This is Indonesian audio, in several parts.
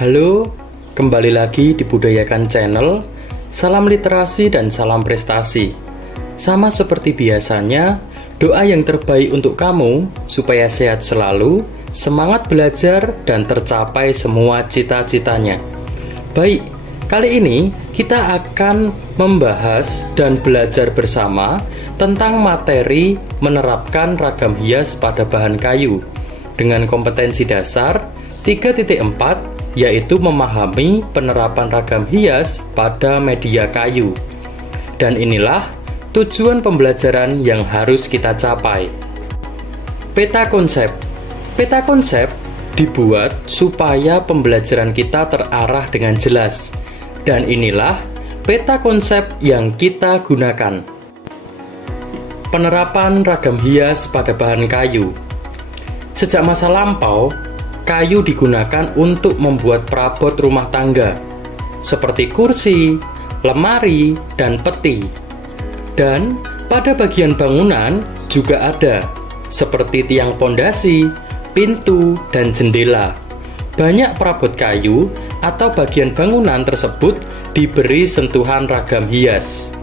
Halo, kembali lagi di Budayakan Channel. Salam literasi dan salam prestasi. Sama seperti biasanya, doa yang terbaik untuk kamu supaya sehat selalu, semangat belajar, dan tercapai semua cita-citanya. Baik, kali ini kita akan membahas dan belajar bersama tentang materi menerapkan ragam hias pada bahan kayu dengan kompetensi dasar 3.4, yaitu memahami penerapan ragam hias pada media kayu. Dan inilah tujuan pembelajaran yang harus kita capai. Peta konsep. Peta konsep dibuat supaya pembelajaran kita terarah dengan jelas. Dan inilah peta konsep yang kita gunakan. Penerapan ragam hias pada bahan kayu. Sejak masa lampau, kayu digunakan untuk membuat perabot rumah tangga, seperti kursi, lemari, dan peti. Dan pada bagian bangunan juga ada, seperti tiang pondasi, pintu, dan jendela. Banyak perabot kayu atau bagian bangunan tersebut diberi sentuhan ragam hias.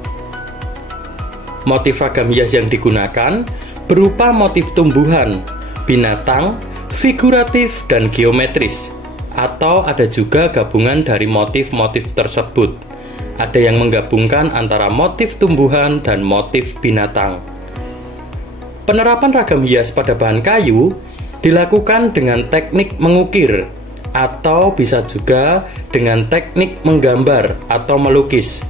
Motif ragam hias yang digunakan berupa motif tumbuhan, binatang, figuratif, dan geometris, atau ada juga gabungan dari motif-motif tersebut. Ada yang menggabungkan antara motif tumbuhan dan motif binatang. Penerapan ragam hias pada bahan kayu dilakukan dengan teknik mengukir, atau bisa juga dengan teknik menggambar atau melukis,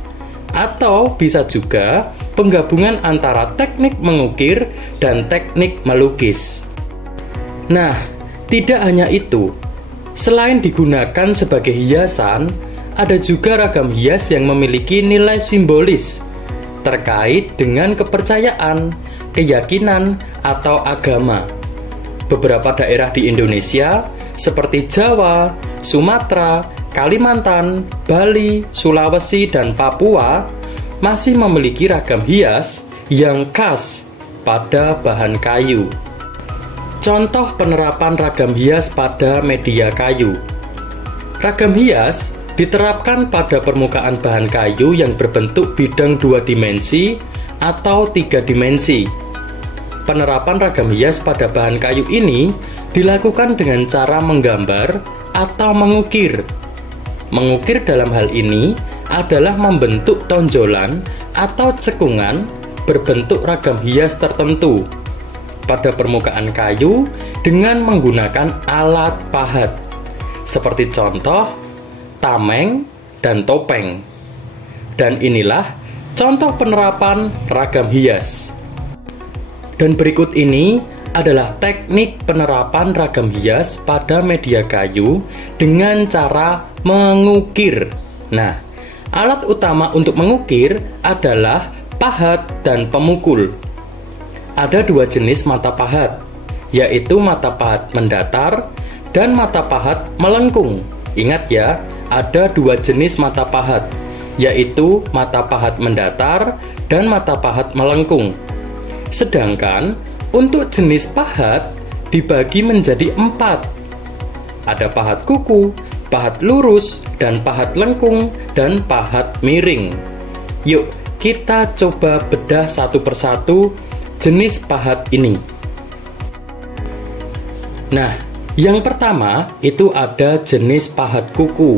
atau bisa juga penggabungan antara teknik mengukir dan teknik melukis. Nah, tidak hanya itu, selain digunakan sebagai hiasan, ada juga ragam hias yang memiliki nilai simbolis terkait dengan kepercayaan, keyakinan, atau agama. Beberapa daerah di Indonesia seperti Jawa, Sumatera, Kalimantan, Bali, Sulawesi, dan Papua masih memiliki ragam hias yang khas pada bahan kayu. Contoh penerapan ragam hias pada media kayu. Ragam hias diterapkan pada permukaan bahan kayu yang berbentuk bidang 2 dimensi atau 3 dimensi. Penerapan ragam hias pada bahan kayu ini dilakukan dengan cara menggambar atau mengukir. Mengukir dalam hal ini adalah membentuk tonjolan atau cekungan berbentuk ragam hias tertentu pada permukaan kayu dengan menggunakan alat pahat, seperti contoh tameng dan topeng. Dan inilah contoh penerapan ragam hias. Dan berikut ini adalah teknik penerapan ragam hias pada media kayu dengan cara mengukir. Nah, alat utama untuk mengukir adalah pahat dan pemukul. Ada 2 jenis mata pahat, yaitu mata pahat mendatar dan mata pahat melengkung. Ingat ya, ada 2 jenis mata pahat, yaitu mata pahat mendatar dan mata pahat melengkung. Sedangkan untuk jenis pahat dibagi menjadi 4. Ada pahat kuku, pahat lurus, dan pahat lengkung, dan pahat miring. Yuk, kita coba bedah satu persatu jenis pahat ini. Nah, yang pertama itu ada jenis pahat kuku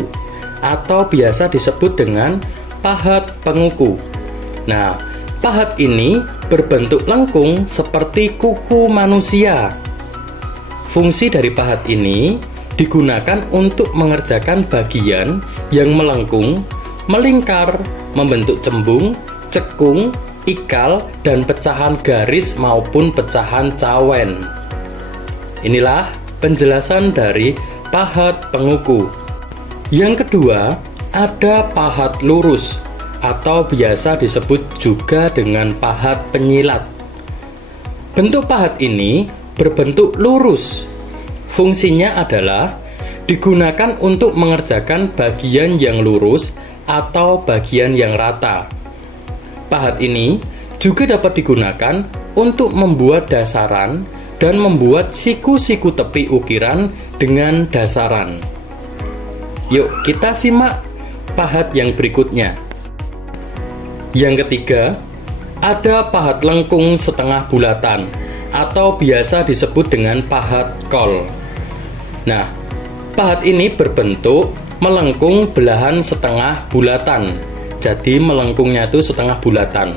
atau biasa disebut dengan pahat penguku. Nah, pahat ini berbentuk lengkung seperti kuku manusia. Fungsi dari pahat ini digunakan untuk mengerjakan bagian yang melengkung, melingkar, membentuk cembung, cekung, ikal, dan pecahan garis maupun pecahan cawen. Inilah penjelasan dari pahat penguku. Yang kedua, ada pahat lurus atau biasa disebut juga dengan pahat penyilat. Bentuk pahat ini berbentuk lurus. Fungsinya adalah digunakan untuk mengerjakan bagian yang lurus atau bagian yang rata. Pahat ini juga dapat digunakan untuk membuat dasaran dan membuat siku-siku tepi ukiran dengan dasaran. Yuk kita simak pahat yang berikutnya. Yang ketiga, ada pahat lengkung setengah bulatan atau biasa disebut dengan pahat kol. Nah, pahat ini berbentuk melengkung belahan setengah bulatan. Jadi melengkungnya itu setengah bulatan.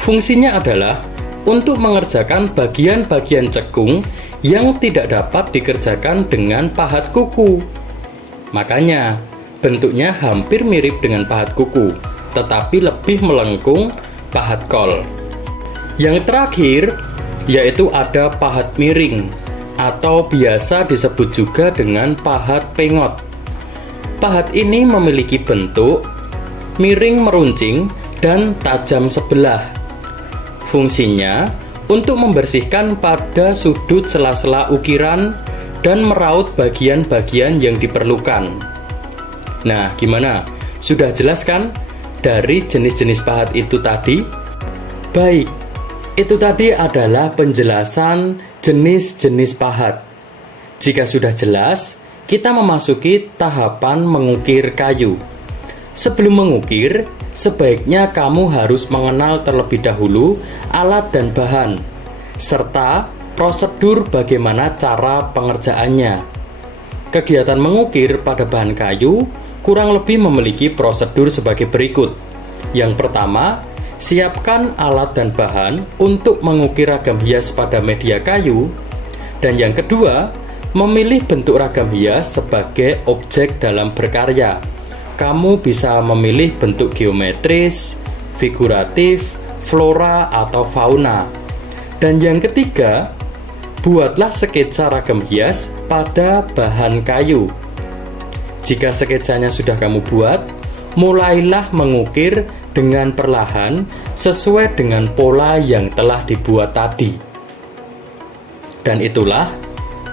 Fungsinya adalah untuk mengerjakan bagian-bagian cekung yang tidak dapat dikerjakan dengan pahat kuku. Makanya bentuknya hampir mirip dengan pahat kuku, tetapi lebih melengkung pahat kol. Yang terakhir yaitu ada pahat miring atau biasa disebut juga dengan pahat pengot. Pahat ini memiliki bentuk miring meruncing dan tajam sebelah. Fungsinya untuk membersihkan pada sudut sela-sela ukiran dan meraut bagian-bagian yang diperlukan. Nah, gimana? Sudah jelas kan dari jenis-jenis pahat itu tadi? Baik, itu tadi adalah penjelasan jenis-jenis pahat. Jika sudah jelas, kita memasuki tahapan mengukir kayu. Sebelum mengukir, sebaiknya kamu harus mengenal terlebih dahulu alat dan bahan, serta prosedur bagaimana cara pengerjaannya. Kegiatan mengukir pada bahan kayu kurang lebih memiliki prosedur sebagai berikut. Yang pertama, siapkan alat dan bahan untuk mengukir ragam hias pada media kayu. Dan yang kedua, memilih bentuk ragam hias sebagai objek dalam berkarya. Kamu bisa memilih bentuk geometris, figuratif, flora, atau fauna. Dan yang ketiga, buatlah sketsa ragam hias pada bahan kayu. Jika sketsanya sudah kamu buat, mulailah mengukir dengan perlahan sesuai dengan pola yang telah dibuat tadi. Dan itulah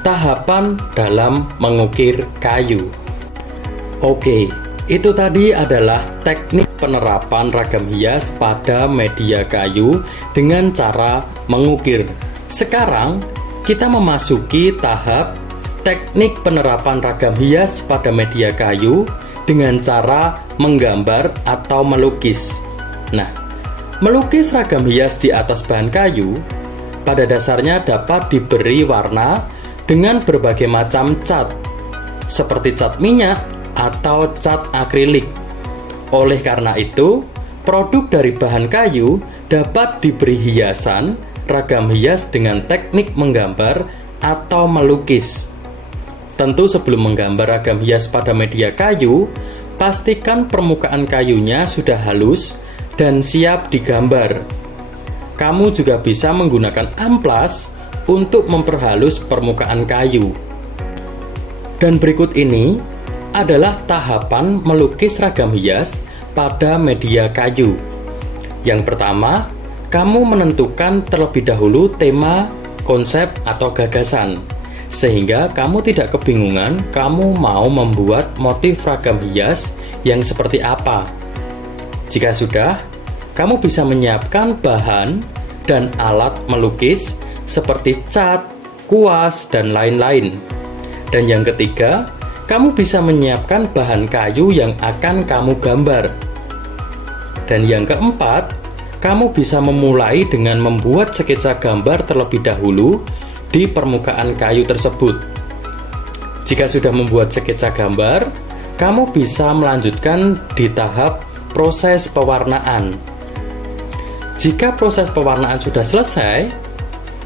tahapan dalam mengukir kayu. Oke, itu tadi adalah teknik penerapan ragam hias pada media kayu dengan cara mengukir. Sekarang kita memasuki tahap teknik penerapan ragam hias pada media kayu dengan cara menggambar atau melukis. Nah, melukis ragam hias di atas bahan kayu pada dasarnya dapat diberi warna dengan berbagai macam cat, seperti cat minyak atau cat akrilik. Oleh karena itu, produk dari bahan kayu dapat diberi hiasan ragam hias dengan teknik menggambar atau melukis. Tentu sebelum menggambar ragam hias pada media kayu, pastikan permukaan kayunya sudah halus dan siap digambar. Kamu juga bisa menggunakan amplas untuk memperhalus permukaan kayu. Dan berikut ini adalah tahapan melukis ragam hias pada media kayu. Yang pertama, kamu menentukan terlebih dahulu tema, konsep, atau gagasan, sehingga kamu tidak kebingungan kamu mau membuat motif ragam hias yang seperti apa. Jika sudah, kamu bisa menyiapkan bahan dan alat melukis seperti cat, kuas, dan lain-lain. Dan yang ketiga, kamu bisa menyiapkan bahan kayu yang akan kamu gambar. Dan yang keempat, kamu bisa memulai dengan membuat sketsa gambar terlebih dahulu di permukaan kayu tersebut. Jika sudah membuat sketsa gambar, kamu bisa melanjutkan di tahap proses pewarnaan. Jika proses pewarnaan sudah selesai,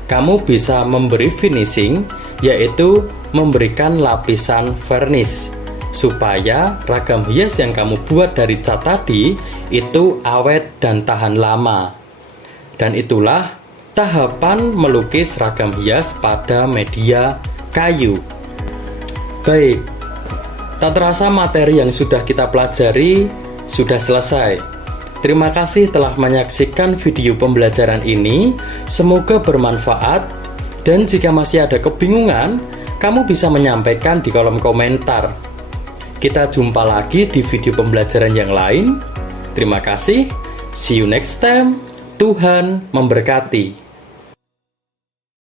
kamu bisa memberi finishing, yaitu memberikan lapisan varnish, supaya ragam hias yang kamu buat dari cat tadi itu awet dan tahan lama. Dan itulah tahapan melukis ragam hias pada media kayu. Baik, tak terasa materi yang sudah kita pelajari sudah selesai. Terima kasih telah menyaksikan video pembelajaran ini. Semoga bermanfaat. Dan jika masih ada kebingungan, kamu bisa menyampaikan di kolom komentar. Kita jumpa lagi di video pembelajaran yang lain. Terima kasih. See you next time. Tuhan memberkati.